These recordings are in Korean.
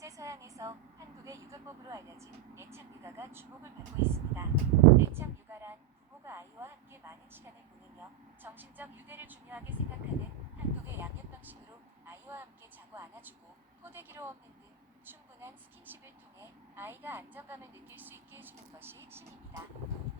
현재 서양에서 한국의 육아법으로 알려진 애착 육아가 주목을 받고 있습니다. 애착 육아란 부모가 아이와 함께 많은 시간을 보내며 정신적 유대를 중요하게 생각하는 한국의 양육 방식으로 아이와 함께 자고 안아주고 포대기로 엎는 등 충분한 스킨십을 통해 아이가 안정감을 느낄 수 있게 해주는 것이 핵심입니다.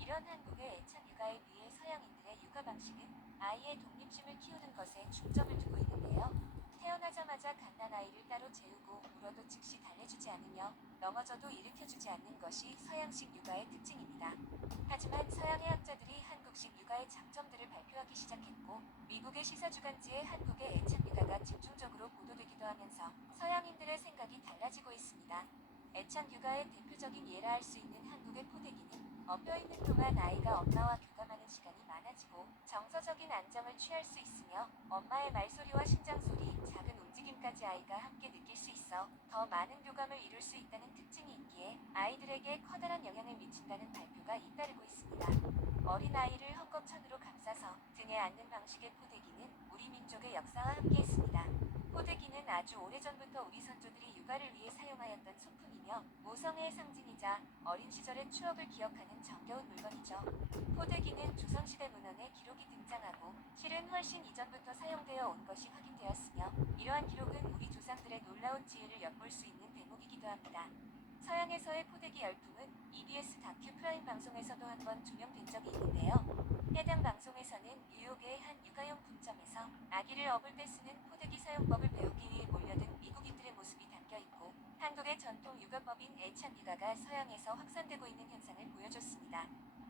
이런 한국의 애착 육아에 비해 서양인들의 육아 방식은 아이의 독립심을 키우는 것에 중점을 두고 있는데요. 태어나자마자 갓난아이를 따로 재우고 울어도 즉시 달래주지 않으며 넘어져도 일으켜주지 않는 것이 서양식 육아의 특징입니다. 하지만 서양의 학자들이 한국식 육아의 장점들을 발표하기 시작했고 미국의 시사주간지에 한국의 애착 육아가 집중적으로 보도되기도 하면서 서양인들의 생각이 달라지고 있습니다. 애착 육아의 대표적인 예라 할 수 있는 한국의 포대기는 엎혀있는 동안 아이가 엄마와 교감하는 시간이 많아지고 정서적인 안정을 취할 수 있으며 엄마의 말소리와 심장소리, 작은 움직임까지 아이가 함께 느낄 수 있어 더 많은 교감을 이룰 수 있다는 특징이 있기에 아이들에게 커다란 영향을 미친다는 발표가 잇따르고 있습니다. 어린아이를 헛겁천으로 감싸서 등에 안는 방식의 포대기는 우리 민족의 역사와 함께했습니다. 포대기는 아주 오래전부터 우리 선조들이 육아를 위해 사용하였던 소품이며 모성애의 상징이자 어린 시절의 추억을 기억하는 정겨운 물건이죠. 포대기는 조선시대 문헌에 기록이 등장하고 실은 훨씬 이전부터 사용되어 온 것이 확인되었으며 이러한 기록은 우리 조상들의 놀라운 지혜를 엿볼 수 있는 대목이기도 합니다. 서양에서의 포대기 열풍은 EBS 다큐 프라임 방송에서도 한번 조명된 적이 있는데요. 해당 방송에서는 뉴욕의 한 육아용품점에서 아기를 업을 때 쓰는 포대기 사용법을 배우기 위해 몰려든 미국인들의 모습이 담겨있고 한국의 전통 육아법인 애착 육아가 서양에서 확산되고 있는 현상을 보여줬습니다.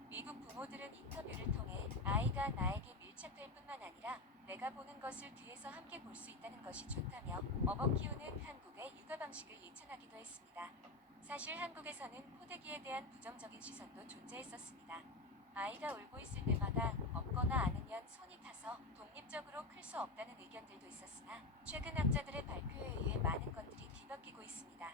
미국 부모들은 인터뷰를 통해 아이가 나에게 밀착될 뿐만 아니라 내가 보는 것을 뒤에서 함께 볼 수 있다는 것이 좋다며 업어 키우는 한국의 육아 방식을 예찬하기도 했습니다. 사실 한국에서는 포대기에 대한 부정적인 시선도 존재했었습니다. 아이가 울고 있을 때마다 업거나 안으면 손이 타서 독립적으로 클 수 없다는 의견들도 있었으나 최근 학자들의 발표에 의해 많은 것들이 뒤바뀌고 있습니다.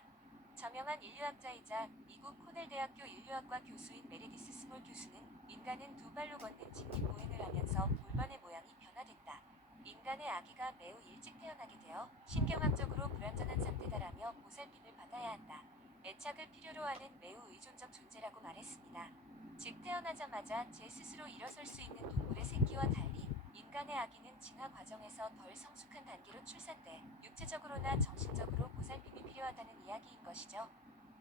저명한 인류학자이자 미국 코넬대학교 인류학과 교수인 메리디스 스몰 교수는 인간은 두 발로 걷는 직립보행을 하면서 골반의 모양이 변화됐다. 인간의 아기가 매우 일찍 태어나게 되어 신경학적으로 불완전한 상태다라며 보살핌을 받아야 한다. 애착을 필요로 하는 매우 의존적 존재라고 말했습니다. 즉 태어나자마자 제 스스로 일어설 수 있는 동물의 새끼와 달리 인간의 아기는 진화 과정에서 덜 성숙한 단계로 출산돼 육체적으로나 정신적으로 보살핌이 필요하다는 이야기인 것이죠.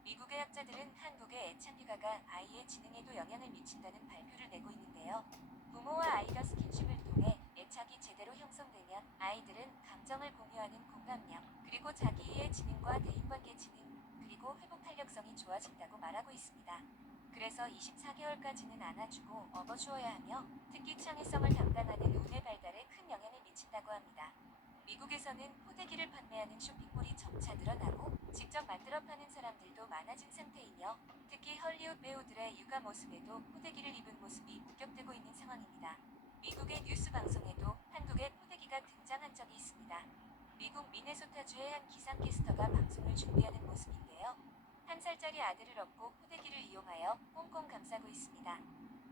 미국의 학자들은 한국의 애착 육아가 아이의 지능에도 영향을 미친다는 발표를 내고 있는데요. 부모와 아이가 스킨십을 통해 애착이 제대로 형성되면 아이들은 감정을 공유하는 공감력, 그리고 자기의 지능과 대인관계 지능, 그리고 회복 탄력성이 좋아진다고 말하고 있습니다. 그래서 24개월까지는 안아주고 업어주어야 하며 특히 창의성을 담당하는 운의 발달에 큰 영향을 미친다고 합니다. 미국에서는 포대기를 판매하는 쇼핑몰이 점차 늘어나고 직접 만들어 파는 사람들도 많아진 상태이며 특히 헐리우드 배우들의 육아 모습에도 포대기를 입은 모습이 목격되고 있는 상황입니다. 미국의 뉴스 방송에도 한국의 포대기가 등장한 적이 있습니다. 미국 미네소타주의 한 기상캐스터가 방송을 준비하는 모습인데요. 1살짜리 아들을 업고 포대기를 이용하여 꽁꽁 감싸고 있습니다.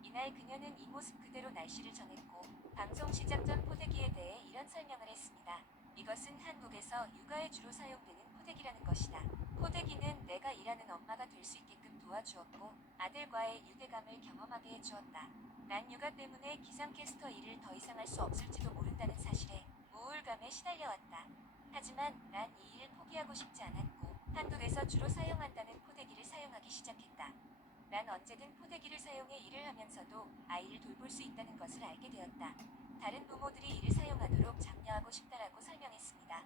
이날 그녀는 이 모습 그대로 날씨를 전했고 방송 시작 전 포대기에 대해 이런 설명을 했습니다. 이것은 한국에서 육아에 주로 사용되는 포대기라는 것이다. 포대기는 내가 일하는 엄마가 될 수 있게끔 도와주었고 아들과의 유대감을 경험하게 해주었다. 난 육아 때문에 기상캐스터 일을 더 이상 할 수 없을지도 모른다는 사실에 우울감에 시달려왔다. 하지만 난 이 일을 포기하고 싶지 않았고 한국에서 주로 사용한다는 포대기를 사용하기 시작했다. 난 언제든 포대기를 사용해 일을 하면서도 아이를 돌볼 수 있다는 것을 알게 되었다. 다른 부모들이 이를 사용하도록 장려하고 싶다라고 설명했습니다.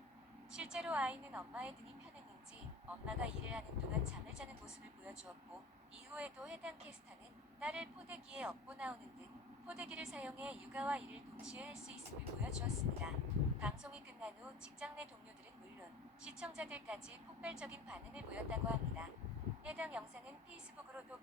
실제로 아이는 엄마의 등이 편했는지 엄마가 일을 하는 동안 잠을 자는 모습을 보여주었고 이후에도 해당 캐스터는 딸을 포대기에 업고 나오는 등 포대기를 사용해 육아와 일을 동시에 할 수 있음을 보여주었습니다. 방송이 끝난 후 직장 내 동료들은 물론 시청자들까지 폭발적인 반응을 보였다고 합니다. 해당 영상은 페이스북으로도